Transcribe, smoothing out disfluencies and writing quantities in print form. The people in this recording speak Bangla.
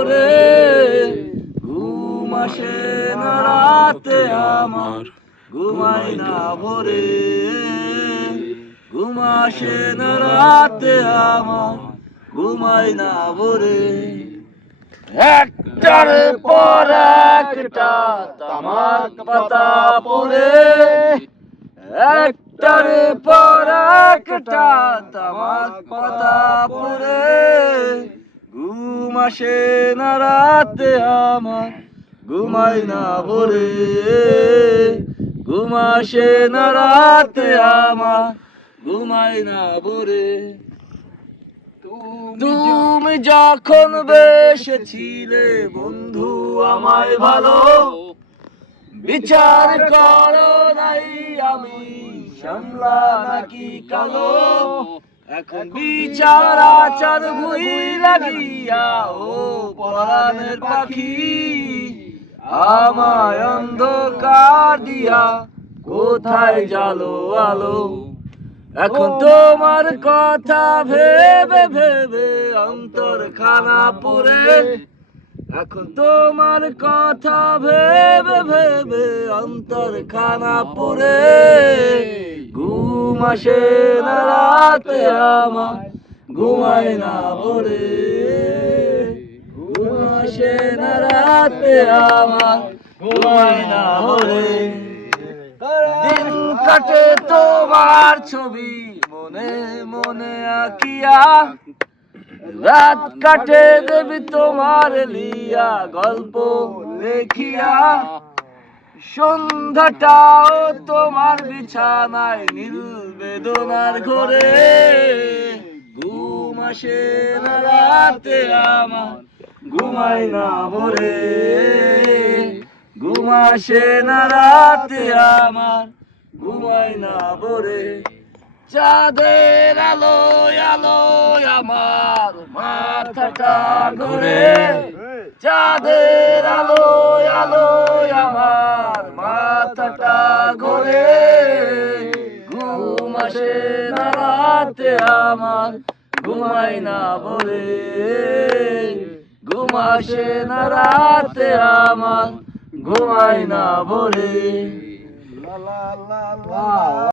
ভোরে, ঘুম আসে না রাতে আমার, ঘুমাই না ভোরে, ঘুম আসে না রাতে আমার, ঘুমাই না ভোরে। একটার পর একটা তামাক পাতা পড়ে, একটার পর একটা তামাক পাতা পড়ে, ঘুম আসে না রাতে আমার, ঘুমাই না ভোরে, ঘুম আসে না রাতে আমার, ঘুমাই না ভোরে। তুমি যখন বেসেছিলে বন্ধু আমায় ভালো, বিচার করো নাই আমি শ্যামলা নাকি কালো। এখন বিচার আচার ভুইলা গিয়া ও পরাণের পাখি, আমায় অন্ধকার দিয়া কোথায় জালো আলো। এখন তোমার কথা ভেবে ভেবে অন্তর খানা পুরে, এখন তোমার কথা ভেবে ভেবে অন্তর খানা পুরে, ঘুম আসে না রাতে আমার, ঘুমাই না ভোরে, ঘুম আসে না রাতে আমার, ঘুমাই না ভোরে। দিন কাটে তোমার ছবি মনে মনে আঁকিয়া, রাত কাটে দেবী তোমার লিয়া গল্প লেখিয়া, সন্ধ্যাটাও তোমার বিছানায় নীল বেদনার ঘরে, ঘুম আসে না রাতে আমার, ঘুমাই না ভোরে, ঘুম আসে না রাতে আমার, ঘুমাই না ভোরে। চাঁদের আলোয় আলোয় আমার মাথাটা ঘুরে, চাঁদের আলোয় আলোয় আমার মাথাটা ঘুরে, ঘুম আসে না রাতে আমার, ঘুমাই না ভোরে, ঘুম আসে না রাতে আমার, ঘুমাই না ভোরে।